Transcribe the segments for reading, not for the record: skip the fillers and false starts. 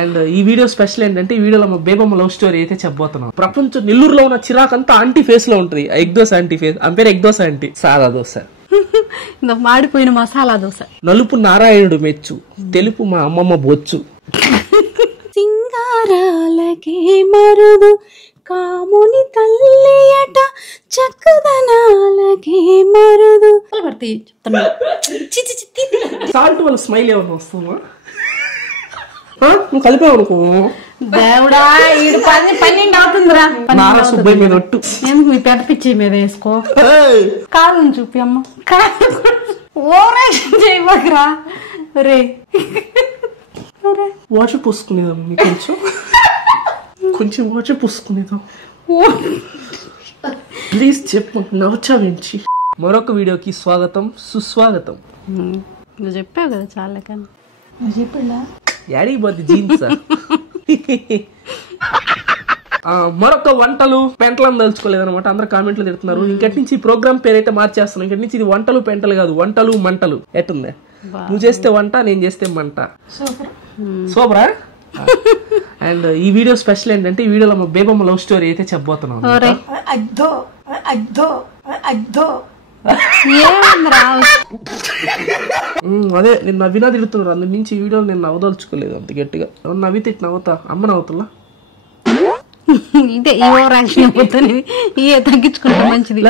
And ఈ video special ఏంటంటే ఈ వీడియోలో మా బేబమ్మ లవ్ స్టోరీ అయితే చెప్పబోతున్నాం. ప్రపంచం నెల్లూరులో ఉన్న చిరాకంతా ఆంటీ ఫేస్ లో ఉంటుంది. ఎగ్ దోశ ఆంటీ ఫేస్, ఆమె పేరు ఎగ్ దోశ ఆంటీ. సాదా దోశ, మాడిపోయిన మసాలా దోశ. నలుపు నారాయణుడు మెచ్చు, తెలుపు మా అమ్మమ్మ బొచ్చు. సింగారాలకే మరుదు కాముని తల్లియట, చక్కదనాలకే మరుదు. సాల్ట్ వల్ల స్మైల్ ఏమన్నా వస్తుందా? నువ్వు కలిపావనుకో దేవుడా, 12 అవుతుందిరా. నారా సుబ్బయ్య మీద ఒట్టు. ఎందుకు మీ పెద్ద పిచ్చి మీద వేసుకో. కాదు చూపి అమ్మ, ఓవరాక్షన్ చేయబోకరా రే. వాటర్ పోసుకునేదాం కొంచెం కొంచెం వాటర్ పోసుకునేదాం ప్లీజ్ చెప్పు. నవ్వుచావించి మరొక వీడియోకి స్వాగతం సుస్వాగతం. నువ్వు చెప్పావు కదా చాలా, కానీ నువ్వు చెప్పా యాడీ బోద్ది జీన్స్. మరొక వంటలు పెంటలను తలుచుకోలేదనమాట. అందరు కామెంట్లు తిడుతున్నారు. ఇంకటి నుంచి ఈ ప్రోగ్రామ్ పేరైతే మార్చేస్తున్నాం. ఇంకటి నుంచి ఇది వంటలు పెంటలు కాదు, వంటలు మంటలు. ఎట్టుందే? నువ్వు చేస్తే వంట, నేను చేస్తే మంట. సూపరా? అండ్ ఈ వీడియో స్పెషల్ ఏంటంటే ఈ వీడియోలో మా బేబమ్మ లవ్ స్టోరీ అయితే చెప్పబోతున్నాం. అదే నేను నవ్వినా తిడుతున్నారు. అందు నుంచి ఈ వీడియో నేను నవ్వదలుచుకోలేదు అంత గట్టిగా. నవ్వితే నవ్వుతా, అమ్మ నవ్వుతున్నా. ఇదే తగ్గించుకుంటే మంచిది.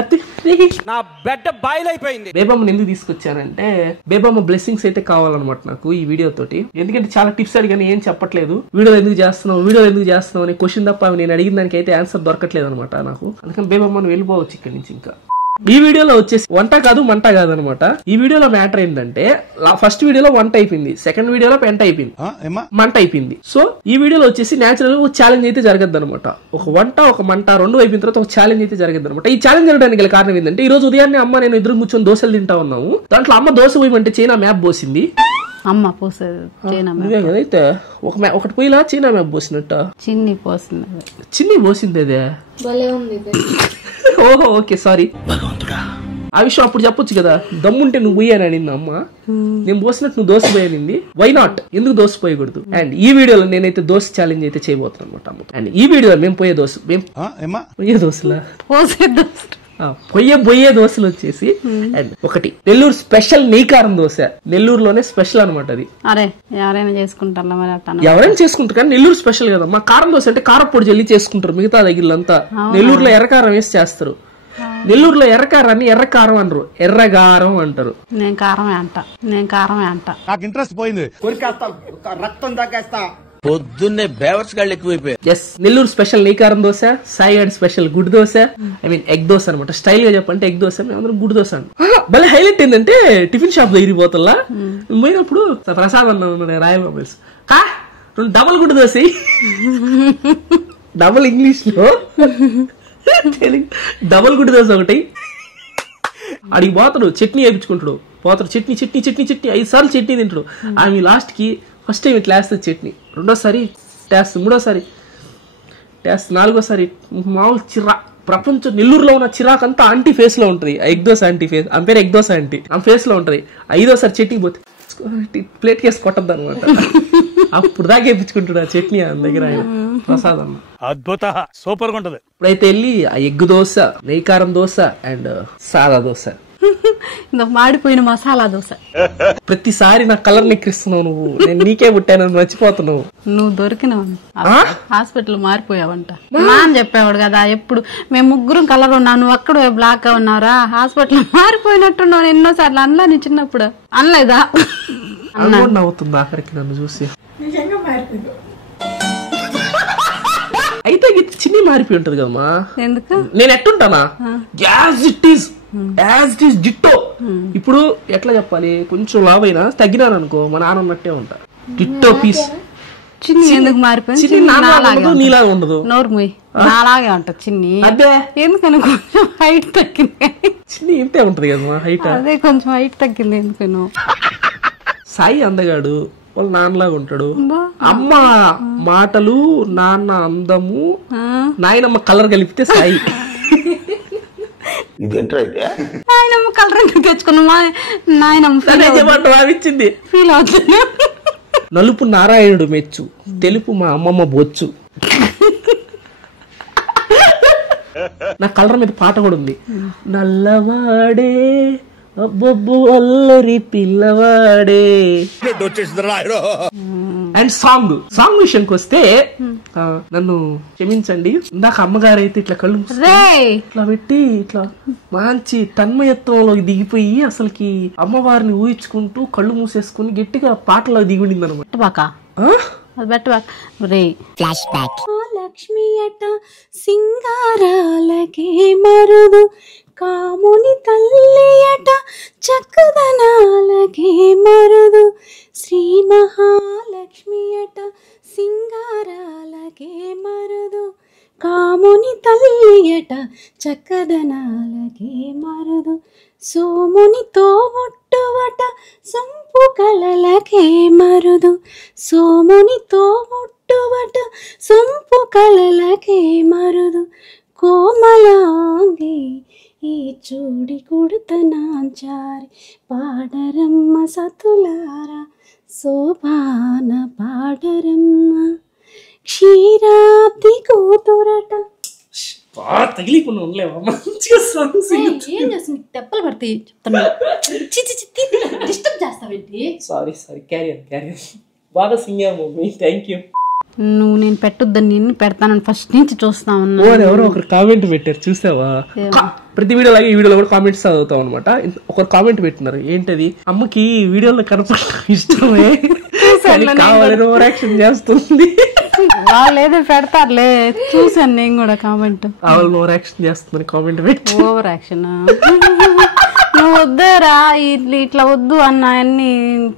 బేబమ్మని ఎందుకు తీసుకొచ్చానంటే బేబమ్మ బ్లెస్సింగ్స్ అయితే కావాలన్నమాట నాకు ఈ వీడియో తోటి. ఎందుకంటే చాలా టిప్స్ అడిగాను, ఏం చెప్పట్లేదు. వీడియో ఎందుకు చేస్తున్నావు అనే క్వశ్చన్ తప్ప నేను అడిగిన దానికి అయితే ఆన్సర్ దొరకట్లేదు అనమాట నాకు. అందుకని బేబమ్మని వెళ్ళిపోవచ్చు ఇక్కడి నుంచి. ఇంకా ఈ వీడియోలో వచ్చేసి వంట కాదు మంట కాదు అనమాట. ఈ వీడియోలో మ్యాటర్ ఏంటంటే ఫస్ట్ వీడియోలో వంట అయిపోయింది, సెకండ్ వీడియోలో పెంట అయిపోయింది, మంట అయిపోయింది. సో ఈ వీడియోలో వచ్చేసి నేచురల్ గా ఛాలెంజ్ అయితే జరగద్దు అనమాట. ఒక వంట ఒక మంట రెండు అయిపోయిన తర్వాత ఒక ఛాలెంజ్ అయితే జరగద్దు అనమాట. ఈ ఛాలెంజ్ జరగడానికి గల కారణం ఏంటంటే ఈ రోజు ఉదయాన్నే అమ్మ నేను ఇద్దరు కూర్చొని దోశలు తింటా ఉన్నాము. దాంట్లో అమ్మ దోశ పోయమంటే చైనా మ్యాప్ పోసింది. అమ్మ పోసేది అయితే ఒకటి పోయిలా చైనా మ్యాప్ పోసినట్ట చిన్ని పోసింది అదే. ఓహో ఓకే సారీ. ఆ విషయం అప్పుడు చెప్పొచ్చు కదా, దమ్ముంటే నువ్వు పోయానని అమ్మ. నేను పోసినట్టు నువ్వు దోశ పోయానింది. Why not? ఎందుకు దోశ పోయకూడదు? అండ్ ఈ వీడియోలో నేనైతే దోశ ఛాలెంజ్ అయితే చేయబోతున్నాను అనమాట అమ్మ. అండ్ ఈ వీడియోలో మేము పోయే దోశలా పొయ్యే దోశలు వచ్చేసి అండ్ ఒకటి నెల్లూరు స్పెషల్ నీకారం దోశ. నెల్లూరులోనే స్పెషల్ అనమాట అది. ఎవరైనా చేసుకుంటారు, ఎవరైనా చేసుకుంటారు కానీ నెల్లూరు స్పెషల్ కదా. మా కారం దోశ అంటే కారపొడి జల్లి చేసుకుంటారు. మిగతా దగ్గరంతా నెల్లూరులో ఎర్రకారం వేసి చేస్తారు. నెల్లూరులో ఎర్రకారాన్ని ఎర్రకారం అనరు, ఎర్రగారం అంటారు. నేను కారమే అంట. నాకు ఇంట్రెస్ట్ పోయింది, రక్తం దాకేస్తా. పొద్దున్నే బేవర్స్ గాళ్ళు ఎక్కువైపోయాయి. ఎస్, నెల్లూరు స్పెషల్ నీకారం దోశ, సాయిగాడ్ స్పెషల్ గుడ్ dosa, I mean egg dosa అనమాట. స్టైల్ గా చెప్పంటే ఎగ్ దోశ, మేమందరం గుడ్ దోశ అండి. భలే హైలైట్ ఏంటంటే టిఫిన్ షాప్ దగ్గరికి పోతల్లా పోయినప్పుడు ప్రసాద్ అన్న రాయబాబు డబల్ గుడ్ దోశ, డబల్ ఇంగ్లీష్ లో డబల్ గుడ్ దోశ ఒకటి. అడిగి పోతాడు, చట్నీ వేయించుకుంటాడు. పోతాడు చట్నీ 5 సార్లు చట్నీ తింటాడు. ఆమె లాస్ట్ కి ఫస్ట్ టైం ఇట్లా వేస్తుంది చట్నీ, రెండోసారి టేస్ట్, మూడోసారి టేస్ట్, నాలుగోసారి మామూలు ప్రపంచం నెల్లూరులో ఉన్న చిరాకంతా ఆంటీ ఫేస్ లో ఉంటది. ఎగ్ దోశ ఆంటీ ఫేస్, ఆమె పేరు ఎగ్ దోశ ఆంటీ, ఆమె ఫేస్ లో ఉంటది. 5ఓసారి చట్నీ పోతే ప్లేట్ కేసి కొట్టద్దు అనమాట. అప్పుడు దాకా వేయించుకుంటాడు ఆ చట్నీ ఆయన దగ్గర ఆయన ప్రసాద్ అన్న. అద్భుత, సూపర్ గా ఉంటది. ఇప్పుడైతే వెళ్ళి ఆ ఎగ్ దోశ, నెయ్యికారం దోశ అండ్ సాదా దోశ, మాడిపోయిన మసాలా దోశ. ప్రతిసారి నా కలర్ నెక్కిస్తున్నావు నువ్వు. నేను నీకే పుట్టానని మర్చిపోతున్నావు. నువ్వు దొరికినావు, హాస్పిటల్ మారిపోయావంట అని చెప్పేవాడు కదా. ఎప్పుడు మేము ముగ్గురం కలర్ ఉన్నావు, నువ్వు అక్కడ బ్లాక్ గా ఉన్నారా, హాస్పిటల్ మారిపోయినట్టున్నావు. ఎన్నోసార్లు అనలా నీ చిన్నప్పుడు? అనలేదా? అవుతుంది ఆఖరికి నన్ను చూసి. అయితే చిన్ని మారిపోయి ఉంటది కదమ్మా. ఎందుకు? నేను ఎట్టుంటానా యాజ్ ఇట్ ఈస్ డిట్టో. ఇప్పుడు ఎట్లా చెప్పాలి, కొంచెం లావైనా తగ్గినాను అనుకో మా నాన్న ఉన్నట్టే ఉంటా. Ditto piece. చిన్ని ఎందుకు మారిపోయింది? నీలా ఉండదు. నోరుమూయి, నాలాగే ఉంటది చిన్ని. అదే ఎందుకని కొంచెం హైట్ తగ్గింది. చిన్ని ఇంతే ఉంటది కదా హైట్. అదే కొంచెం హైట్ తగ్గింది ఎందుకను. సాయి అందగాడు, వాళ్ళ నాన్నలాగా ఉంటాడు. అమ్మ మాటలు, నాన్న అందము, నాయనమ్మ కలర్ కలిపితే సాయి. నాయనమ్మ కలర్ ఎందుకు తెచ్చుకున్నా? నాయనమ్మ ఇచ్చింది ఫీల్ అవుతుంది. నలుపు నారాయణుడు మెచ్చు, తెలుపు మా అమ్మమ్మ బొచ్చు. నా కలర్ మీద పాట కూడా ఉంది. నల్లవాడే అబ్బొబ్బు అల్లరి పిల్లవాడే. అండ్ సాంగ్ విషయానికి వస్తే నన్ను క్షమించండి, ఇందాక అమ్మగారు అయితే ఇట్లా కళ్ళు ఇట్లా పెట్టి ఇట్లా మంచి తన్మయత్వంలో దిగిపోయి అసలుకి అమ్మవారిని ఊహించుకుంటూ కళ్ళు మూసేసుకుని గట్టిగా పాటలో దిగుండింది అనమాట. లక్ష్మి అట సింగారాలకే మరుదు, కాముని తల్లి అట చక్కదనాలకే మరుదు, శ్రీ మహాలక్ష్మి అట సింగారాలకే మరుదు, కాముని తల్లి అట చక్కదనాలకే మరుదు, సోమునితో ముట్టువట సంపు కళలకే మరుదు, సోమునితో ముట్టువట సంపు కళలకే మరుదు, కోమలాంగి ఈ చూడి కుడుతనాంచారి, పాడరమ్మ సతులారా శోభాన పాడరమ్మ, క్షీరాబ్ది కూతురట. తగిలిపోయిన ఉండలేవా మంచిగా సాంగ్స్. ఏం చేస్తుంది, తెప్పలు పడతాయి చెప్తాను. డిస్టర్బ్ చేస్తావేంటి? సారీ క్యారియర్ బాగా సింగాము మమ్మీ, థ్యాంక్ యూ. నువ్వు నేను పెట్టొద్దని నిన్ను పెడతానని ఫస్ట్ నుంచి చూస్తా ఉన్నా. ఎవరో ఒకరు కామెంట్ పెట్టారు చూసావా? ప్రతి వీడియో లాగే ఈ వీడియోలో కూడా కామెంట్స్ చదువుతాం అనమాట. ఒకరు కామెంట్ పెట్టినారు, ఏంటది, అమ్మకి వీడియోలో కనపడటం ఇష్టమే కావాలని ఓవర్ యాక్షన్ చేస్తుంది. వాళ్ళు ఏదో పెడతారులే, చూసాను నేను కూడా కామెంట్. వాళ్ళు ఓవర్ యాక్షన్ చేస్తుందని కామెంట్ పెట్టి. ఓవర్ యాక్షన్ నువ్వు వద్దురా, ఇట్లా వద్దు అన్న అన్ని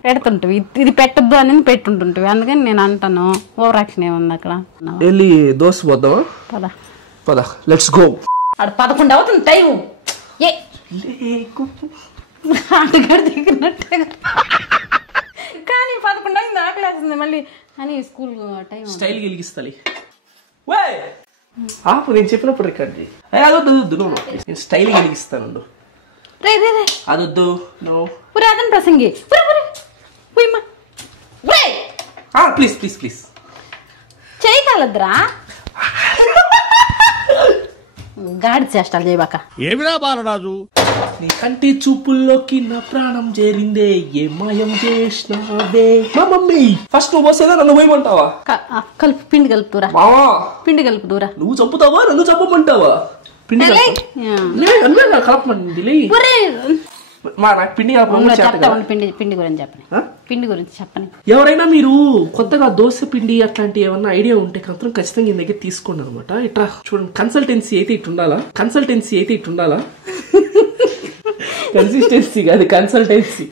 పెడుతుంటవి, ఇది పెట్టద్దు అని పెట్టుంటుంటవి, అందుకని నేను అంటాను. ఓవర్ యాక్షన్ ఏముంది అక్కడ? వెళ్ళి దోశ పోద్దామా? పద లెట్స్ గో. అక్కడ 11 అవుతుంది టైం. ఆటగాడు దిగినట్టే కానీ 11 అయింది, ఆకలేస్తుంది మళ్ళీ అని స్కూల్ టైం. స్టైల్ గెలిగిస్తాలి. నేను చెప్పినప్పుడు రికార్డ్ చేయి. అదొద్దు, నేను స్టైల్ గెలిగిస్తాను. అదొద్దు, పురాతన ప్రసంగి. ప్లీజ్ చేయగలద్రా గాడి చేష్టాలు చేయబాక. ఏమిరా బాలరాజు, నీ కంటి చూపుల్లోకి నా ప్రాణం చేరిందే, ఏ మాయం చేసినావే మా మమ్మీ. ఫస్ట్ నువ్వు పోసేదా నన్ను పోయమంటావా? కలుపు, పిండి కలుపుతురా, పిండి కలుపుతురా. నువ్వు చంపుతావా నన్ను చంపమంటావా? పిండి కలపమండి. నాకు పిండి పిండి గురించి చెప్పని, పిండి గురించి చెప్పని. ఎవరైనా మీరు కొత్తగా దోశ పిండి అట్లాంటి ఏమన్నా ఐడియా ఉంటే మాత్రం ఖచ్చితంగా ఈ దగ్గర తీసుకోండి అనమాట. ఇట్లా చూడండి, కన్సల్టెన్సీ అయితే ఇట్టుండాలా, కన్సిస్టెన్సీ కాదు కన్సల్టెన్సీ.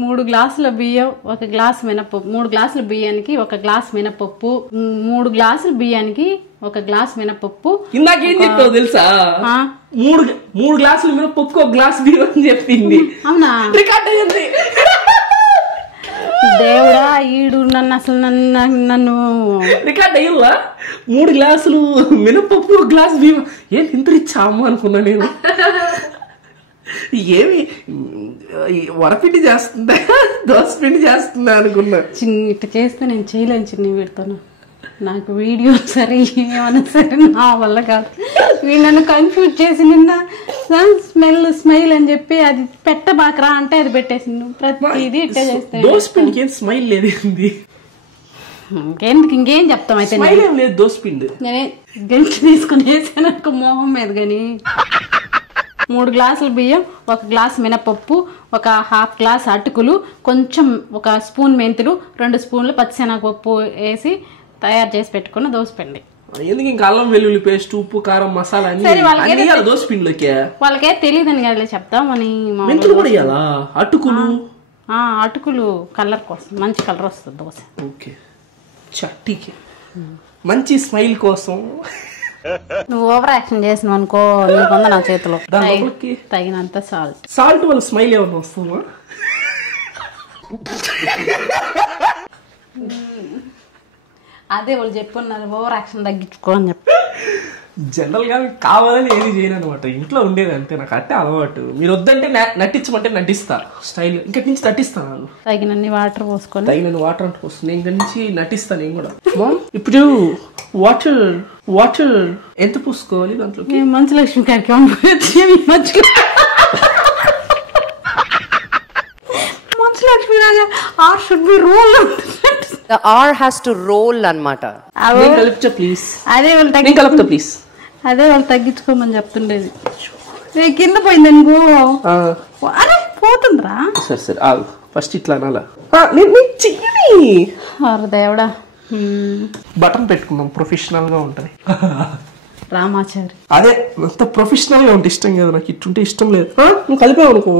3 గ్లాసుల బియ్యం, 1 గ్లాస్ మినపప్పు, 3 గ్లాసుల బియ్యానికి 1 గ్లాస్ మినపప్పు, 3 గ్లాసుల బియ్యానికి 1 గ్లాస్ మినపప్పు. ఇందాకేం చెప్పావు తెలుసా? 3 గ్లాసులు మినపప్పు 1 గ్లాస్ బియ్యం అని చెప్పింది. అవునా? రికార్డ్ అయ్యింది. దేవుడా, ఈడు నన్ను అసలు నన్ను రికార్డ్ అయ్యిందా? 3 గ్లాసులు మినపప్పు 1 గ్లాస్ బియ్యం. ఏంటి ఇంత రిచ్ అమ్మ అనుకున్నా నేను. ఏమి వరపిండి చేస్తుందా దోశ పిండి చేస్తుందా అనుకున్నా. ఇట్లా చేస్తే నేను చేయలేను చిన్ని, వీడితోను నాకు వీడియో సరే ఏమన్నా సరే నా వల్ల కాదు. వీడు నన్ను కన్ఫ్యూజ్ చేసి నిన్న స్మైల్ అని చెప్పి అది పెట్టబాకరా అంటే అది పెట్టేసింది. ప్రతిదీ ఇట్లా చేస్తే దోశ పిండికి ఏం స్మైల్ లేదు. ఇంకేం చెప్తాం అయితే. లేదు దోశ పిండి నేనే గంటి తీసుకుని వేసాను మొహం మీద. కానీ 3 గ్లాసుల బియ్యం, 1 గ్లాస్ మినపప్పు, 1/2 గ్లాస్ అటుకులు, కొంచెం 1 స్పూన్ మెంతులు, 2 స్పూన్లు పచ్చిశనగపప్పు వేసి తయారు చేసి పెట్టుకున్న దోసపిండి. ఎందుకు ఇంకా అల్లం వెల్లుల్లి పేస్ట్, ఉప్పు, కారం, మసాలా దోశ పిండిలోకి వాళ్ళకే తెలియదని కదా చెప్తాం అని. మెంతులు కూడా ఇయ్యాలా? అటుకులు కలర్ కోసం, మంచి కలర్ వస్తుంది దోశ. ఓకే, మంచి స్మైల్ కోసం. నువ్వు ఓవర్ యాక్షన్ చేసినావు అనుకో, నీకుందా నా చేతిలో. తగినంత సాల్ట్ వల్ల స్మైల్ ఏమన్నా వస్తుందా? అదే వాళ్ళు చెప్పున్నారు ఓవర్ యాక్షన్ తగ్గించుకో అని చెప్పి. జనరల్ గా కావాలని ఏది చేయను అనమాట, ఇంట్లో ఉండేది అంతే, నాకు అట్టే అలవాటు. మీరు వద్దంటే నటించమంటే నటిస్తా, స్టైల్ ఇంకటి నుంచి నటిస్తాను. తగినన్ని వాటర్ పోసుకొని తగిన వాటర్ అంటే వస్తుంది, ఇంక నుంచి నటిస్తాను నేను కూడా. ఇప్పుడు వాటర్ ఎంత పూసుకోవాలి దాంట్లో? మంచు లక్ష్మి గారికి Manchu Lakshmi Raja R should be role. The R has to roll అన్నమాట. కలుపుతా ప్లీజ్. అదే కలుపుతా ప్లీజ్. అదే వాళ్ళు తగ్గించుకోమని చెప్తుండేది. కింద పోయింది అనుకో, అరే పోతుందిరా. సరే సరే ఆగు, ఫస్ట్ ఇట్లా అనాలా? దేవుడా, బటన్ పెట్టుకుందాం, ప్రొఫెషనల్ గా ఉంటది. రామాచారి అదే అంత ప్రొఫెషనల్ గా ఉంటే ఇష్టం కదా, నాకు ఇట్టుంటే ఇష్టం లేదు. నువ్వు కలిపావు అనుకో,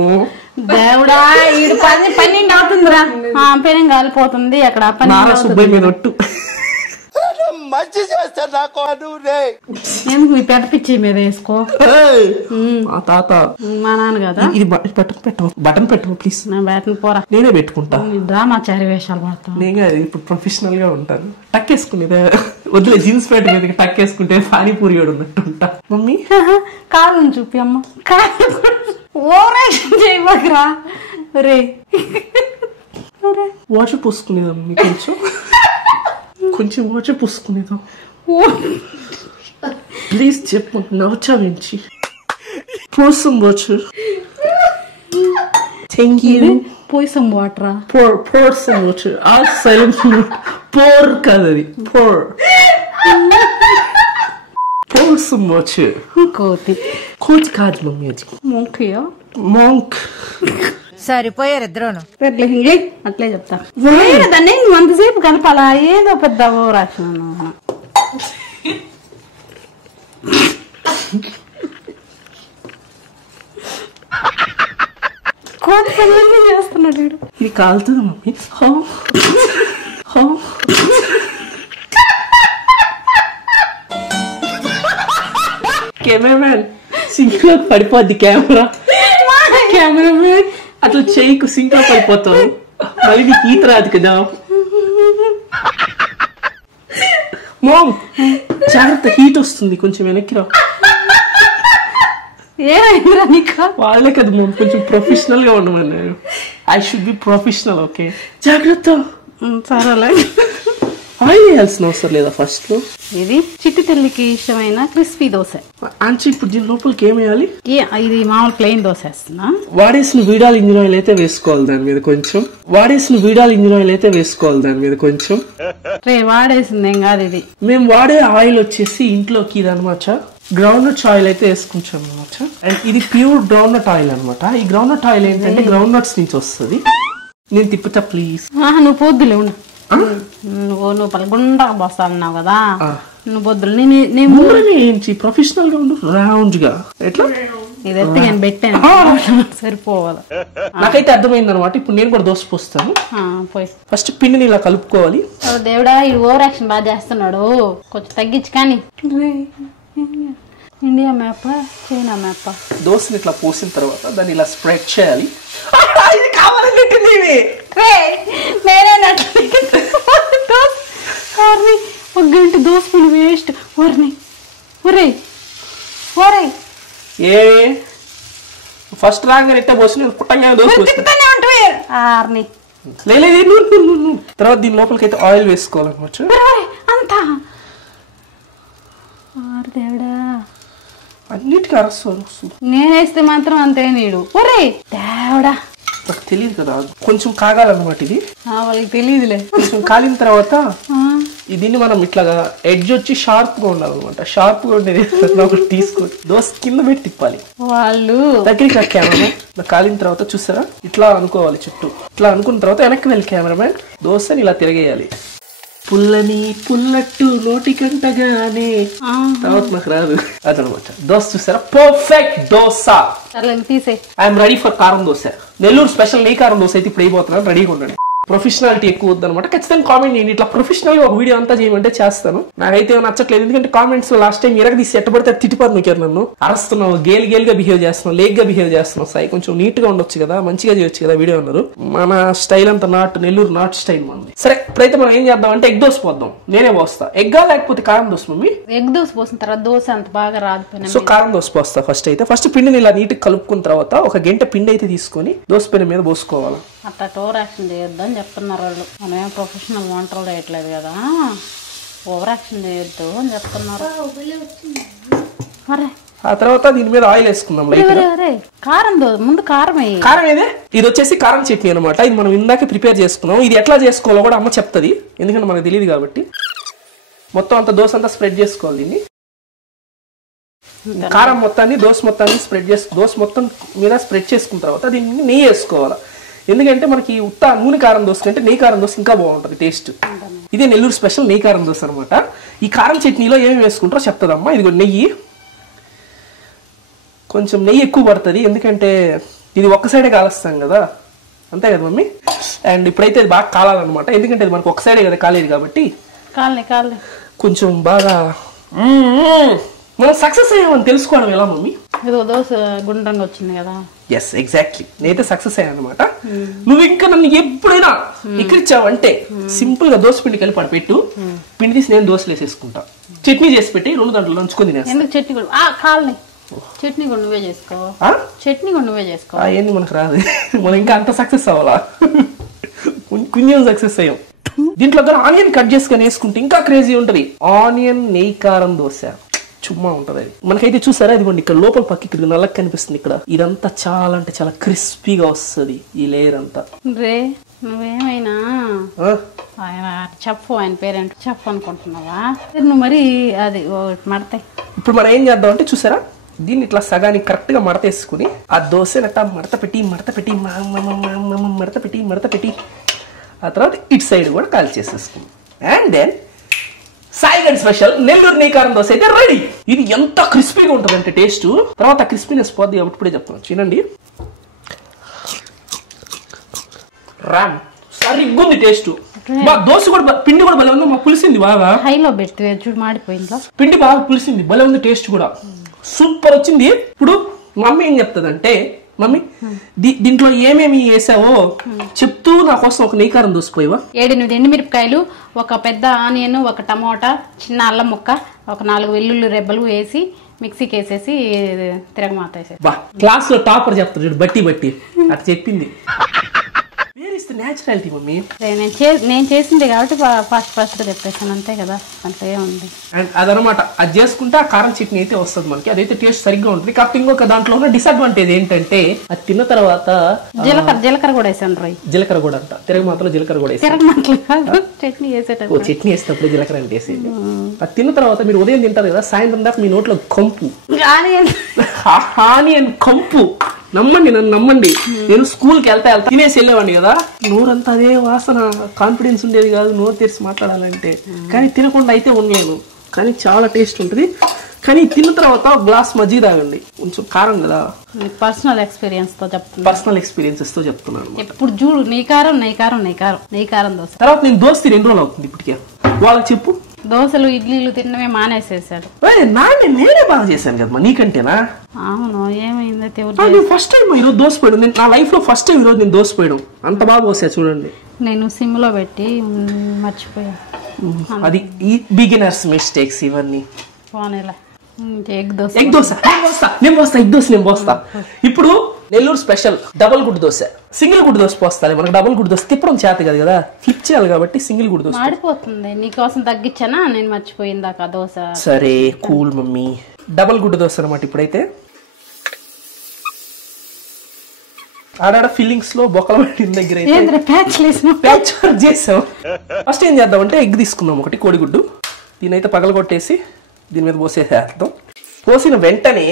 దేవుడా ఈడు 12 అవుతుందిరా, పెనం కాలిపోతుంది అక్కడ. సుబ్బయ్య మీద ఒట్టు. మంచి చేస్తా నాకు ఎందుకు ఈ పెద్ద పిచ్చి మీద వేసుకో. మా తాత మా నాన్న కదా. ఇది బటన్ పెట్టు ప్లీజ్. నా బ్యాట్ని పోరా, నేనే పెట్టుకుంటా. డ్రామాచారి వేషాలు పడతాను. నేనే ఇప్పుడు ప్రొఫెషనల్ గా ఉంటాను. టక్ వేసుకునేదే వదిలే, జీన్స్ ప్యాంట్ మీద టక్ వేసుకుంటే పానీపూరి ఉన్నట్టు ఉంటా. మమ్మీ కాదు చూపి అమ్మ, ఓవరాక్షన్ చేయమకరా రే. వాటర్ పూసుకునేదా మమ్మీ? కొంచెం వాటర్ పూసుకునేదా ప్లీజ్ చెప్పు. నవ్వుచావించి పోసం వాటర్. Thank you. పోయి సమ్ వాటరా? Pour some water. ఆ సైలెన్స్ పోర్ కాదు, అది పోర్. Pour some water. కోతి కాదు మమ్మీ, అది మోంకియా మోంక్. సరిపోయారు ఇద్దరును. అట్లే చెప్తా. దాన్ని నువ్వు అంతసేపు కలపాలా? ఏదో పెద్ద ఓవరాక్షన్. కోతి పనులన్నీ చేస్తున్నాడు వీడు. ఇది కాలుతుంది మమ్మీ. కెమెరామ్యాన్ సింక్ లో పడిపోద్ది కెమెరా. కెమెరామ్యాన్ అట్లా చేయకు, సింక్ లో పడిపోతావు. మళ్ళీ నీకు ఈత రాదు కదా. మామ్ జాగ్రత్త, హీట్ వస్తుంది, కొంచెం వెనక్కి రా. ఏమైందిరా నీకు? వాళ్ళే కదా మామ్ కొంచెం ప్రొఫెషనల్ గా ఉండమన్నారు. I should be professional. Okay జాగ్రత్త. సరేలే. ఆయిల్ వేయాల్సిన అవసరం లేదా ఫస్ట్ లో? ఇది చిట్టి తల్లికి ఇష్టమైన క్రిస్పీ దోశ. అంటే ఇప్పుడు దీని లోపలికి ఏం వేయాలి? ఇది మామూలు ప్లెయిన్ దోశ వేస్తున్నా. వాడేసిన వీడాల్ ఇంజిన్ ఆయిల్ అయితే వేసుకోవాలి దాని మీద కొంచెం. రే వాడేసింది ఏం కాదు ఇది. మేము వాడే ఆయిల్ వచ్చేసి ఇంట్లోకి ఇది అనమాట, గ్రౌండ్ నట్ ఆయిల్ అయితే వేసుకుంటాం అనమాట. అండ్ ఇది ప్యూర్ గ్రౌండ్ నట్ ఆయిల్ అనమాట. ఈ గ్రౌండ్ నట్ ఆయిల్ ఏంటంటే గ్రౌండ్ నట్స్ నుంచి వస్తుంది. నేను తిప్పుతా ప్లీజ్. నువ్వు పొద్దులే ఉన్నా, నువ్వు పలగుండా బస్తా అన్నావు కదా, నువ్వు పొద్దులు ఏంటి ప్రొఫెషనల్ గా ఉండు, రౌండ్ గా. ఎట్లా ఇదైతే నేను పెట్టాను, సరిపోవాలి. నాకైతే అర్థమైంది అనమాట. ఇప్పుడు నేను కూడా దోశ పోస్తాను. పోయి ఫస్ట్ పిండిని ఇలా కలుపుకోవాలి. దేవుడా ఈ ఓవర్ యాక్షన్ బాగా చేస్తున్నాడు, కొంచెం తగ్గించు. కానీ ఇండియా మ్యాప్, చైనా మ్యాప్. దోశని ఇట్లా పోసిన తర్వాత దాన్ని ఇలా స్ప్రెడ్ చేయాలి. ఒక గంట దోశ పిండి వేస్ట్. ఏ ఫస్ట్ రాగానే ఎట్ట పోసి పుట్టంగా దోశ లేదు. తర్వాత దీని లోపలికి అయితే ఆయిల్ వేసుకోవాలన్నమాట. అంతా దేవుడా అన్నిటికీ అరస్తారు. నేనేస్తే మాత్రం అంతే నీడు. ఒరే దేవుడా నాకు తెలియదు కదా, కొంచెం కాగాలన్నమాట. ఇది వాళ్ళకి తెలియదులే. కొంచెం కాలిన తర్వాత దీన్ని మనం ఇట్లాగా ఎడ్జ్ వచ్చి షార్ప్ గా ఉండాలన్నమాట. షార్ప్ గా ఉండేది ఒకటి తీసుకొని దోశ కింద పెట్టి తిప్పాలి. వాళ్ళు దగ్గరికి కెమెరామెన్ కాలిన తర్వాత చూసారా, ఇట్లా అనుకోవాలి చుట్టూ. ఇట్లా అనుకున్న తర్వాత వెనక్కి వెళ్ళి కెమెరామెన్ దోశని ఇలా తిరగేయాలి. పుల్లని పుల్లట్టు నోటికంటగానే తర్వాత నాకు రాదు అదనమాట. దోశ చూసారా, పర్ఫెక్ట్ దోశ. తీసే. ఐఎమ్ రెడీ ఫర్ కారం దోశ. నెల్లూరు స్పెషల్ నెయ్యి కారం దోశ అయితే ఇప్పుడు అయిపోతున్నాను, రెడీగా ఉండండి. ప్రొఫెషనాలిటీ ఎక్కువ వద్దనమాట. ఖచ్చితంగా కామెంట్ చేయండి. ఇట్లా ప్రొఫెషనల్ గా ఒక వీడియో అంతా చేయమంటే చేస్తాను. నాకైతే నచ్చట్లేదు, ఎందుకంటే కామెంట్స్ లాస్ట్ టైం ఎరగ తీసి ఎట్టబడితే తిట్టిపారు నొక్కారు నన్ను. అరుస్తున్నావు, గేలుగా బిహేవ్ చేస్తున్నావు, లేక్ గా బిహేవ్ చేస్తున్నావు, సాయి కొంచెం నీట్ గా ఉండొచ్చు కదా, మంచిగా చేయొచ్చు కదా వీడియో అన్నారు. మన స్టైల్ అంతా నెల్లూరు నాట్ స్టైల్ మంది. సరే ఇప్పుడైతే మనం ఏం చేద్దాం అంటే ఎగ్ దోశ పోద్దాం. నేనే పోస్తా. ఎగ్గా లేకపోతే కారం దోశ మమ్మీ? ఎగ్ దోశ పోసిన తర్వాత దోశ అంత బాగా రాదు. సో కారం దోశ పోస్తా. ఫస్ట్ పిండిని ఇలా నీట్ కలుపుకున్న తర్వాత ఒక గంట పిండి అయితే తీసుకొని దోశ పెనం మీద పోసుకోవాలి. అట్లా ఓవర్ యాక్షన్ చేయొద్దు అని చెప్తున్నారు వాళ్ళు. మనం ఏం ప్రొఫెషనల్ వంటలు చేయట్లేదు కదా, ఓవర్ యాక్షన్ చేయొద్దు అని చెప్తున్నారు. ఆ తర్వాత దీని మీద ఆయిల్ వేసుకుందాం లైట్ గా. కారం ముందు కారం ఏదే ఇది వచ్చేసి కారం చట్నీ అనమాట. ఇది మనం ఇందాకే ప్రిపేర్ చేసుకున్నాం. ఇది ఎట్లా చేసుకోవాలో కూడా అమ్మ చెప్తుంది, ఎందుకంటే మనకు తెలియదు కాబట్టి. మొత్తం అంతా దోశ అంతా స్ప్రెడ్ చేసుకోవాలి. దీన్ని కారం మొత్తాన్ని దోశ మొత్తం మీద స్ప్రెడ్ చేసుకున్న తర్వాత దీన్ని నెయ్యి వేసుకోవాలి. ఎందుకంటే మనకి ఉత్త నూనె కారం దోశ కంటే నెయ్యి కారం దోశ ఇంకా బాగుంటుంది టేస్ట్. ఇదే నెల్లూరు స్పెషల్ నెయ్యి కారం దోశ అనమాట. ఈ కారం చట్నీలో ఏమేమి వేసుకుంటారో చెప్తుందమ్మా. ఇది నెయ్యి, కొంచెం నెయ్యి ఎక్కువ పడుతుంది ఎందుకంటే ఇది ఒక్క సైడే కాలుస్తాం కదా, అంతే కదా మమ్మీ. అండ్ ఇప్పుడైతే ఇది బాగా కాలాలన్నమాట, ఎందుకంటే ఇది మనకు ఒక సైడే కదా కాలేదు కాబట్టి కొంచెం బాగా మనం సక్సెస్ అయ్యామని తెలుసుకోవడం ఎలా మమ్మీ? దోశ గుండ్రంగా వచ్చింది కదా. ఎస్ ఎగ్జాక్ట్లీ, నేనైతే సక్సెస్ అయ్యాను అనమాట. నువ్వు ఇంకా నన్ను ఎప్పుడైనా ఎక్కిరిచ్చావంటే సింపుల్ గా దోశ పిండి కలిపి పెట్టు, పిండి తీసి నేను దోశలు వేసేసుకుంటా. చట్నీ చేసి పెట్టి 2 దాంట్లో నంచుకొని తినేస్తాను. చట్నీ కూడా నువ్వే చేసుకో. ఏంది మనకు రాదు, మనం ఇంకా అంత సక్సెస్ అవ్వాలా? కొంచెం సక్సెస్ అయ్యాం. దీంట్లో ఆనియన్ కట్ చేసుకొని వేసుకుంటే ఇంకా క్రేజీ ఉంటది. ఆనియన్ నెయ్యి కారం దోశ చుమ్మా ఉంటది. అది మనకైతే చూసారా, ఇదిగోండి ఇక్కడ లోపల పక్క ఇక్కడ నల్లకి కనిపిస్తుంది. ఇక్కడ ఇదంతా చాలా అంటే చాలా క్రిస్పీగా వస్తుంది ఈ లేయర్ అంతా. నువ్వేమైనా ఆయన చెప్పు, ఆయన పేరేంటో చెప్పు అనుకుంటున్నావా? నువ్వు మరి అది మడతాయి. ఇప్పుడు మనం ఏం చేద్దాం అంటే చూసారా, దీన్ని ఇట్లా సగానికి కరెక్ట్ గా మడతేసుకుని ఆ దోశనట్ట మడత పెట్టి ఆ తర్వాత ఇటు సైడ్ కూడా కాల్ చేసేసుకుంది. అండ్ దెన్ సాయిగడ్ స్పెషల్ నెల్లూరు నెయ్యి కారం దోశ అయితే రెడీ. ఇది ఎంత క్రిస్పీగా ఉంటుంది అంటే టేస్ట్, తర్వాత క్రిస్పీనెస్ పోద్ది కాబట్టి ఇప్పుడే చెప్తాను. చూడండి, రామ్ సరిగ్గుంది టేస్ట్. మా దోశ కూడా పిండి కూడా భలే ఉంది, మా పులిసింది బాగా. హైలో పెడితే చూడు మాడిపోయింది, పిండి బాగా పులిసింది, భలే ఉంది టేస్ట్ కూడా సూపర్ వచ్చింది. ఇప్పుడు మమ్మీ ఏం చెప్తుందంటే, మమ్మీ దీంట్లో ఏమేమి వేసావో చెప్తూ నా కోసం ఒక నెయ్యి కారం దోసిపోయావా? 7-8 ఎండుమిరపకాయలు, ఒక పెద్ద ఆనియన్, ఒక టమోటా, చిన్న అల్లం ముక్క, ఒక 4 వెల్లుల్లి రెబ్బలు వేసి మిక్సీకి వేసేసి తిరగమాత వేసేసి. క్లాస్ లో టాపర్ చెప్తారు చూడు, బట్టి అట్లా చెప్పింది. Naturality mummy. నేను చేసింది కాబట్టి ఫస్ట్ చెప్పేసాను, అంతే కదా, అంతే ఉంది. అండ్ అదనమాట, అది చేసుకుంటే ఆ కారం చట్నీ అయితే వస్తుంది మనకి, అదైతే టేస్ట్ సరిగ్గా ఉంటుంది. కాకపోతే ఇంకొక దాంట్లో ఉన్న డిసడ్వాంటేజ్ ఏంటంటే అది తిన్న తర్వాత జీలకర్ర కూడా వేసాను రోయ్. జీలకర్ర కూడా అంట, తిరగమాతలో జీలకర్ర కూడా చట్నీ వేసేటప్పుడు చట్నీ వేసేటప్పుడు జీలకర్ర అంటే వేసేది. అది తిన్న తర్వాత మీరు ఉదయం తింటారు కదా, సాయంత్రం దాకా మీ నోట్లో కంపు, ఆనియన్ కంపు. నమ్మండి, నన్ను నమ్మండి. నేను స్కూల్కి వెళ్తా తినేసి వెళ్ళేవాడిని కదా, నోరంతా అదే వాసన, కాన్ఫిడెన్స్ ఉండేది కాదు నోరు తెరిచి మాట్లాడాలంటే. కానీ తినకుండా అయితే ఉండలేను, కానీ చాలా టేస్ట్ ఉంటుంది. కానీ తిన్న తర్వాత ఒక గ్లాస్ మజ్జిగ తాగండి, కొంచెం కారం కదా. పర్సనల్ ఎక్స్పీరియన్సెస్ తో చెప్తున్నాను. ఇప్పుడు చూడు, నెయ్యి కారం దోశ. తర్వాత నేను దోశ తిని 2 రోజులు అవుతుంది ఇప్పటికే. వాళ్ళకి చెప్పు, దోశలు ఇడ్లీలు తినడమే మానేసేసాడు. నేనే బాగా చేశాను కదా నీకంటేనా? అవును, ఏమైంది? ఫస్ట్ టైం ఈరోజు దోశ పోయడం, నా లైఫ్ లో ఫస్ట్ టైం ఈరోజు నేను దోశ పోయడం. అంత బాగా పోసా చూడండి. నేను సిమ్ లో పెట్టి మర్చిపోయా. అది ఈ బిగినర్స్ మిస్టేక్స్ ఇవన్నీ. ఎగ్ దోశ నేను పోస్తా. ఇప్పుడు నెల్లూరు స్పెషల్ డబుల్ గుడ్డు దోశ. సింగిల్ గుడ్డు దోశ పోస్తాలి, మనకు డబుల్ గుడ్డు దోశ తిప్పడం చేత కదా, ఫ్లిప్ చేయాలి కాబట్టి సింగిల్ గుడ్డు దోశ. మాడిపోతుంది, నీకోసం తగ్గించానా, నేను మర్చిపోయిందాక దోశ. సరే కూల్ మమ్మీ. డబుల్ గుడ్డు దోశ అనమాట. ఇప్పుడైతే ఆడాడ ఫీలింగ్స్ లో బొక్కల దగ్గర ప్యాచ్ వర్క్ చేసాం. ఫస్ట్ ఏం చేద్దామంటే ఎగ్ తీసుకుందాం, ఒకటి కోడిగుడ్డు. దీనైతే పగలగొట్టేసి దీని మీద పోసేసేద్దాం. పోసిన వెంటనే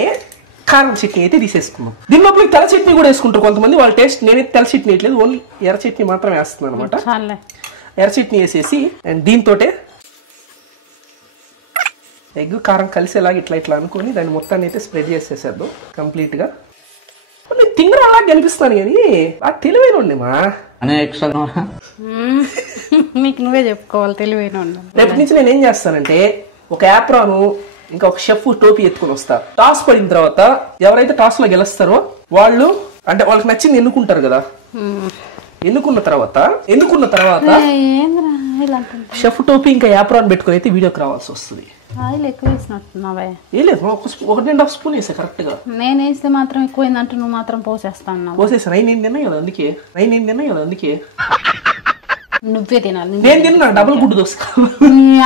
కారం చట్నీ అయితే తీసేసుకుందాం. దీని లోపల తెల్ల చట్నీ కూడా వేసుకుంటారు కొంతమంది, వాళ్ళ టేస్ట్. నేనైతే తెల్ల చట్నీ వేయట్లేదు, ఓన్లీ ఎర్ర చట్నీ మాత్రం వేస్తున్నాను అనమాట. ఎర్ర చట్నీ వేసేసి అండ్ దీంతో ఎగ్ కారం కలిసేలాగా ఇట్లా అనుకుని దాన్ని మొత్తాన్ని అయితే స్ప్రెడ్ చేసేసేద్దాం కంప్లీట్ గా. నేను తింగర అలా కనిపిస్తాను కానీ ఆ తెలివైన ఉండేమా నీకు నువ్వే చెప్పుకోవాలి తెలివైన ఉండాలి. రేపటి నుంచి నేను ఏం చేస్తానంటే ఒక యాప్రాను ఇంకా ఒక షెఫ్ టోపీ ఎత్తుకుని వస్తా. టాస్ పడిన తర్వాత ఎవరైతే టాస్ లో గెలుస్తారో వాళ్ళు అంటే వాళ్ళకి నచ్చింది ఎన్నుకుంటారు కదా. ఎన్నుకున్న తర్వాత షెఫ్ టోపీ ఇంకా యాప్రాన్ పెట్టుకుని అయితే వీడియోకి రావాల్సి వస్తుంది. ఆయిల్ ఎక్కువ వేసినట్టున్నావే. ఏ లేదు 1.5 స్పూన్ వేసా కరెక్ట్ గా. నేను వేస్తే మాత్రం ఎక్కువైందంటే నువ్వు మాత్రం పోసేస్తాను. పోసేసా నేను తిన్నా కదా అందుకే నువ్వే తినాలి. నేను తిన్నా డబుల్ గుడ్డు దోశ.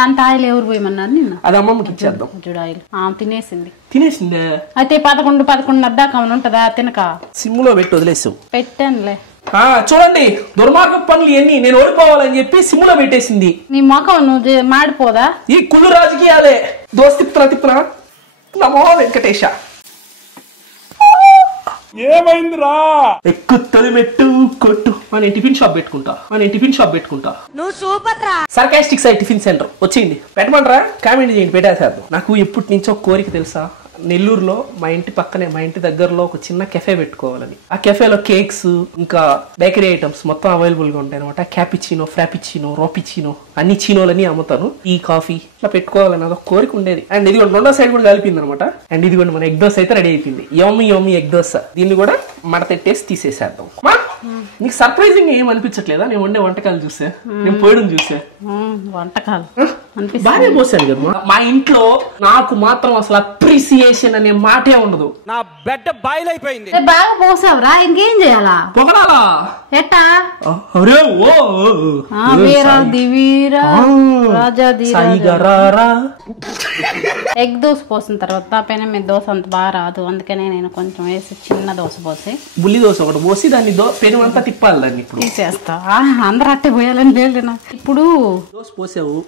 అంత ఆయిల్ ఎవరు పోయమన్నారు నిన్న? అది అమ్మమ్మకి ఇచ్చేద్దాం. చూడు ఆయిల్ తినేసిందే. అయితే 11 దాకా ఉంటదా తినక? సిమ్ లో పెట్టి వదిలేసావు. పెట్టానులే. చూడండి దుర్మార్గ పనులు ఎన్ని. నేను ఓడిపోవాలని చెప్పి సిమ్ లో పెట్టేసింది. నీ మొఖం నువ్వు మాడిపోదా? ఈ కుళ్ళు రాజకీయాలే. దోశ తిప్పుతున్నా నమో వెంకటేశ. ఏమైందిరా? ఎక్కువ తొలిమెట్టు కొట్టు. నేను టిఫిన్ షాప్ పెట్టుకుంటా. నువ్వు సూపర్ రా. సర్కాస్టిక్ సైడ్ టిఫిన్ సెంటర్ వచ్చేయండి. పెట్టమంటారా? కామెంట్ చేయండి, పెట్టేసేద్దాం. నాకు ఎప్పటి నుంచో కోరిక తెలుసా, నెల్లూరులో మా ఇంటి దగ్గరలో ఒక చిన్న కెఫే పెట్టుకోవాలని. ఆ కెఫేలో కేక్స్ ఇంకా బేకరీ ఐటమ్స్ మొత్తం అవైలబుల్ గా ఉంటాయి అనమాట. క్యాపిచినో, ఫ్రాపిచినో, రోపిచినో అన్ని చీనోలని అమ్ముతాను. ఈ కాఫీ ఇట్లా పెట్టుకోవాలని అదొక కోరిక ఉండేది. అండ్ ఇది రెండో సైడ్ కూడా కలిపింది అనమాట. అండ్ ఇది మన ఎగ్ దోశ అయితే రెడీ అయిపోయింది. యమ్మీ ఎగ్ దోశ. దీన్ని కూడా మడతెట్టేసి తీసేసేద్దాం. నీకు సర్ప్రైజింగ్ ఏం అనిపించట్లేదా నేను వండే వంటకాలు చూసే? నేను పోయడం చూసే వంటకాలు బాగా పోసాను కదా. మా ఇంట్లో నాకు మాత్రం అసలు అప్రిసియేషన్ అనే మాటే ఉండదు. నా బెడ్ బాయిల్ అయిపోయింది. బాగా పోసావురా, ఇంకేం చేయాలా? పొగడాలా? ఎట్టా? అరే ఓ ఎగ్ దోశ పోసిన తర్వాత పైన మీద దోశ అంత బాగా రాదు. అందుకనే నేను కొంచెం వేసి చిన్న దోశ పోసి బుల్లి దోశ ఒకటి పోసి దాన్ని పెరుగు అంతా తిప్పాలి. దాన్ని ఇప్పుడు తీసేస్తా. అందరూ అట్టే పోయాలని లేదు. ఇప్పుడు దోశ పోసావు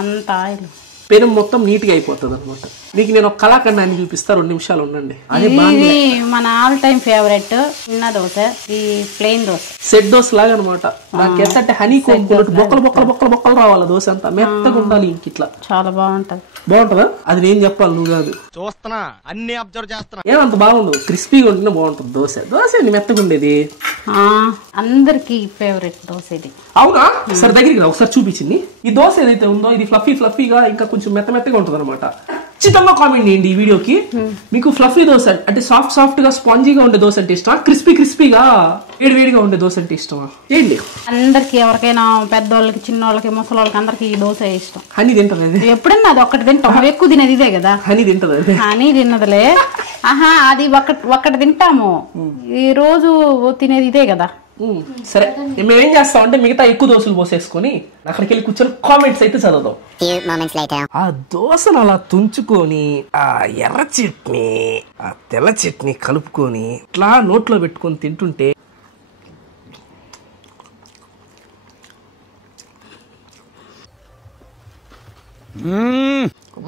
అంత ఆయిల్ పెరుగు మొత్తం నీట్ గా అయిపోతుంది అనమాట. మీకు నేను ఒక కళాఖండాన్ని చూపిస్తా, 2 నిమిషాలు ఉండండి. ఇది మన ఆల్ టైమ్ ఫేవరెట్ చిన్న దోశ. ఈ ప్లెయిన్ దోశ సెట్ దోశ లాగా అనమాట. నాకు ఎంత హనీ కోరుకున్నట్టు బొక్కలు రావాలి. దోశ అంతా మెత్తగా ఉండాలి. ఇంక ఇట్లా చాలా బాగుంటదా? అది నేను చెప్పాలి, నువ్వు కాదు. చూస్తున్నా, అన్ని అబ్జర్వ్ చేస్తున్నా. ఏమంత బాగుండు. క్రిస్పీగా ఉంటేనే బాగుంటుంది దోశ మెత్తగా ఉండేది. అందరికి ఫేవరెట్ దోశ ఇది. అవునా? సరే దగ్గరికి రా, ఒకసారి చూపించింది. ఈ దోశ ఏదైతే ఉందో ఇది ఫ్లఫీగా ఇంకా కొంచెం మెత్తగా ఉంటుంది అనమాట. ఖచ్చితంగా కామెంట్ చేయండి ఈ వీడియోకి. మీకు ఫ్లఫీ దోశ అంటే సాఫ్ట్ గా స్పాంజీగా ఉండే దోశ అంటే ఇష్టమా, క్రిస్పీగా వేడిగా ఉండే దోశ అంటే ఇష్టమా? ఏంటి అందరికి, ఎవరికైనా పెద్దోళ్ళకి, చిన్నోళ్ళకి, ముసలోళ్ళకి అందరికి ఈ దోశ ఇష్టం. హనీ తింటది ఎప్పుడన్నా అది ఒక్కటి తింటాం. ఎక్కువ తినేది ఇదే కదా. హనీ తింటది. హనీ తిన్నదిలే. అది ఒక్కటి తింటాము. ఈ రోజు తినేది ఇదే కదా. సరే మేమేం చేస్తామంటే మిగతా ఎక్కువ దోశలు పోసేసుకొని అక్కడికి వెళ్ళి కూర్చొని కామెంట్స్ అయితే చదువుతాం. ఆ దోశను అలా తుంచుకొని ఆ ఎర్ర చట్నీ ఆ తెల్ల చట్నీ కలుపుకొని ఇట్లా నోట్లో పెట్టుకొని తింటుంటే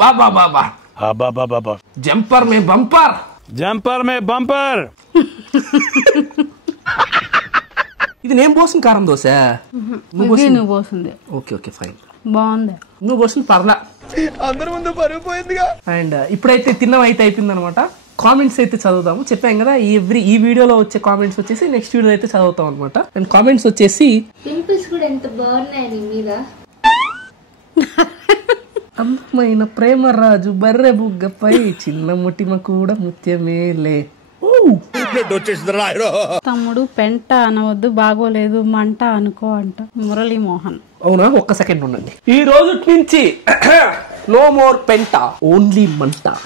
బాబా జంపర్ మే బంపర్. ఇది నేను పోసిన కారం దోశ. నువ్వు పోసింది. ఓకే ఫైన్, బాగుంది. నువ్వు పోసిన పర్లా. అందరి ముందు పరుగు పోయిందిగా. అండ్ ఇప్పుడైతే తిన్నవి అయితే అయిపోయింది అనమాట. కామెంట్స్ అయితే చదువుతాము. చెప్పాం కదా ఈ వీడియోలో వచ్చే కామెంట్స్ వచ్చేసి నెక్స్ట్ వీడియో అయితే చదువుతాం అనమాట. అండ్ కామెంట్స్ వచ్చేసి పింపుల్స్ కూడా ఎంత బాగున్నాయి మీద. అందమైన ప్రేమరాజు బర్రె బుగ్గపై చిన్న ముటిమ కూడా ముత్యమేలే. తమ్ముడు పెంట అనవద్దు, బాగోలేదు, మంట అనుకో అంట. మురళీ మోహన్. అవునా? ఒక్క సెకండ్ ఉండండి. ఈ రోజు నుంచి నో మోర్ పెంట, ఓన్లీ మంట.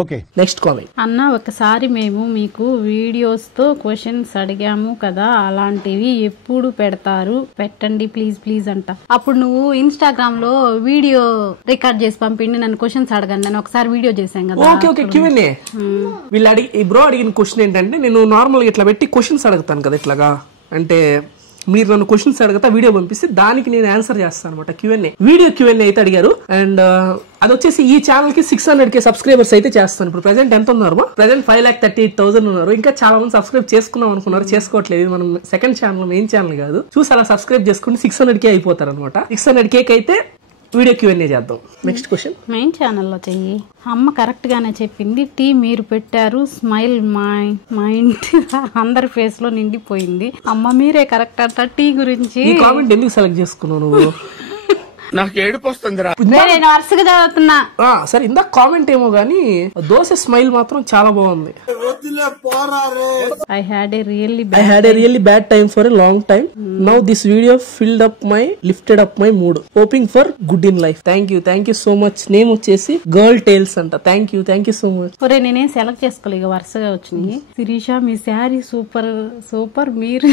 Okay, next comment. అన్న, ఒకసారి మేము మీకు వీడియోస్ తో క్వశ్చన్స్ అడిగాము కదా, అలాంటివి ఎప్పుడు పెడతారు? పెట్టండి ప్లీజ్ అంట. అప్పుడు నువ్వు ఇన్స్టాగ్రామ్ లో వీడియో రికార్డ్ చేసి పంపిండి నన్ను క్వశ్చన్స్ అడగండి. నేను ఒకసారి వీడియో చేశాం కదా. Okay Q&A. వీళ్ళు అడిగిన క్వశ్చన్ ఏంటంటే, నేను నార్మల్ గా ఇట్లా పెట్టి క్వశ్చన్స్ అడుగుతాను కదా ఇట్లాగా. అంటే మీరు నన్ను క్వశ్చన్స్ అడిగితే వీడియో పంపిస్తే దానికి నేను ఆన్సర్ చేస్తాను అనమాట. వీడియో Q&A అయితే అడిగారు. అండ్ అది వచ్చేసి ఈ ఛానల్ కి 600K సబ్స్క్రైబర్స్ అయితే చేస్తాను. ఇప్పుడు ప్రెసెంట్ ఎంత ఉన్నారు? ప్రెసెంట్ 5,38,000 ఉన్నారు. ఇంకా చాలా మంది సబ్స్క్రైబ్ చేసుకున్నాం అనుకున్నారు, చేసుకోవట్లేదు. మనం సెకండ్ ఛానల్, మెయిన్ ఛానల్ కాదు. చూసి అలా సబ్స్క్రైబ్ చేసుకుని 600K అయిపోతారు అనమాట. 600K అయితే వీడియో Q&A చేద్దాం. నెక్స్ట్ క్వశ్చన్ మెయిన్ ఛానల్లో చెయ్యి. అమ్మ కరెక్ట్ గానే చెప్పింది. టీ మీరు పెట్టారు, స్మైల్ మైండ్ అందరి ఫేస్ లో నిండిపోయింది. అమ్మ మీరే కరెక్ట్ అంట టీ గురించి. ఈ కామెంట్ ఎందుకు సెలెక్ట్ చేసుకున్నావు నువ్వు? నాకు ఏడుపు వస్తుందిరా. నేను వరుసగా చదువుతున్నా. సరే ఇందాక కామెంట్ ఏమో గానీ దోశ స్మైల్ మాత్రం చాలా బాగుంది. I had a really bad time for a long time. Now this video lifted up my mood. Hoping for good in life. Thank you so much. Name వచ్చేసి Girl Tales అంట. Thank you so much. ఒరే నేనేం select చేసుకోలేదు, వరుసగా వచ్చినాయి. శిరీష మీ sari super మీరు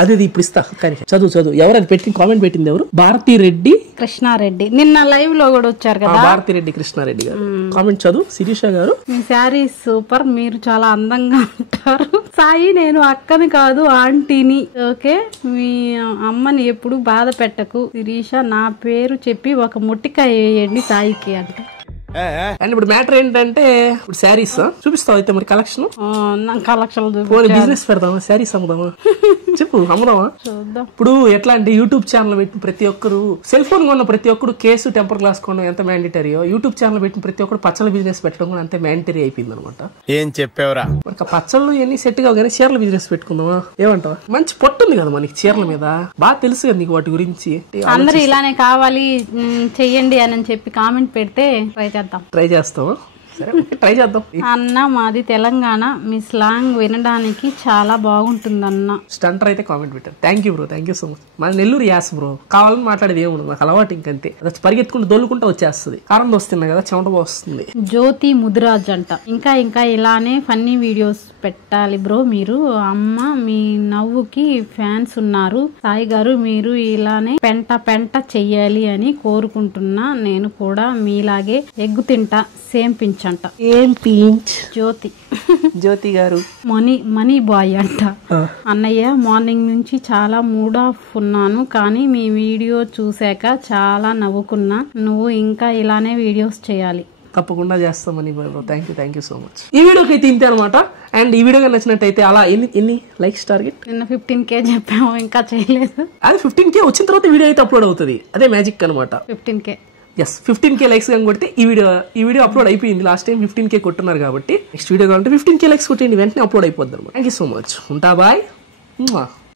అదే ఇప్పుడు ఇస్తా కానీ చదువు. ఎవరు అది పెట్టి కామెంట్ పెట్టింది? ఎవరు? భారతిరెడ్డి కృష్ణారెడ్డి. నిన్న లైవ్ లో కూడా వచ్చారు కదా. భారతిరెడ్డి కృష్ణారెడ్డి గారు కామెంట్ చదువు. శిరీష గారు మీ శారీ సూపర్, మీరు చాలా అందంగా ఉంటారు. సాయి నేను అక్కని కాదు ఆంటీని. ఓకే మీ అమ్మని ఎప్పుడు బాధ పెట్టకు. శిరీష నా పేరు చెప్పి ఒక ముట్టికాయ వేయండి సాయికి అంట. అండ్ ఇప్పుడు మ్యాటర్ ఏంటంటే ఇప్పుడు శారీస్ చూపిస్తావు అయితే మరి కలెక్షన్ బిజినెస్ పెడదామా? శారీస్ అమ్ముదామా? చెప్పు అమ్ముదామా? ఇప్పుడు ఎట్లా అంటే యూట్యూబ్ ఛానల్ పెట్టిన ప్రతి ఒక్కరు, సెల్ ఫోన్ కొన్న ప్రతి ఒక్కరు కేసు టెంపర్ గ్లాస్ కొనడం ఎంత మ్యాండేటరీయో, యూట్యూబ్ ఛానల్ పెట్టిన ప్రతి ఒక్కరు పచ్చళ్ళ బిజినెస్ పెట్టడం కూడా అంతే మ్యాండేటరీ అయిపోయింది అనమాట. ఏం చెప్పావురా? మరి పచ్చళ్ళు ఎన్ని సెట్ గా కానీ చీరల బిజినెస్ పెట్టుకుందామా? ఏమంటావా? మంచి పొట్టుంది కదా మనకి చీరల మీద, బాగా తెలుసు కదా నీకు వాటి గురించి. అందరూ ఇలానే కావాలి చెయ్యండి అని చెప్పి కామెంట్ పెడితే ట్రై చేస్తాం. సరే ట్రై చేద్దాం. అన్న మాది తెలంగాణ, మీ స్లాంగ్ వినడానికి చాలా బాగుంటుందన్న. స్టంటర్ అయితే కామెంట్ పెట్టారు. Thank you so much. మన నెల్లూరు యాస్ బ్రో, కావాలని మాట్లాడేది ఏముండదు, నాకు అలవాటు ఇంకంతే. అది పరిగెత్తుకుంటూ దొల్లుకుంటూ వచ్చేస్తుంది. కారం వస్తున్నాయి కదా, చెమట వస్తుంది. జ్యోతి ముదిరాజ్ అంట. ఇంకా ఇలానే ఫన్నీ వీడియోస్ పెట్టాలి బ్రో మీరు. అమ్మ మీ నవ్వుకి ఫ్యాన్స్ ఉన్నారు. సాయి గారు మీరు ఇలానే పెంట చెయ్యాలి అని కోరుకుంటున్నా. నేను కూడా మీలాగే ఎగ్గు తింటా, సేమ్ పించ్ అంట. ఏం పించ్? జ్యోతి గారు మనీ బాయ్ అంట. అన్నయ్య మార్నింగ్ నుంచి చాలా మూడ్ ఆఫ్ ఉన్నాను, కానీ మీ వీడియో చూసాక చాలా నవ్వుకున్నా. నువ్వు ఇంకా ఇలానే వీడియోస్ చేయాలి. తప్పకుండా చేస్తామని bro. Thank you so much. ఈ వీడియోకి అయితే ఇంతే అనమాట. అండ్ ఈ వీడియో నచ్చినట్టయితే అలా ఎన్ని లైక్స్ టార్గెట్? నిన్న 15K చెప్పాము, ఇంకా చేయలేదు. అది 15K వచ్చిన తర్వాత వీడియో అయితే అప్లోడ్ అవుతుంది. అదే మ్యాజిక్ అనమాట. 15K 15K లైక్స్ కానీ కొడితే ఈ వీడియో అప్లోడ్ అయిపోయింది. లాస్ట్ టైం 15K కొట్టున్నారు కాబట్టి నెక్స్ట్ వీడియో కావాలంటే 15K లైక్స్ కొట్టండి, వెంటనే అప్లోడ్ అయిపోద్ది అనమాట. Thank you so much. ఉంటా, బాయ్.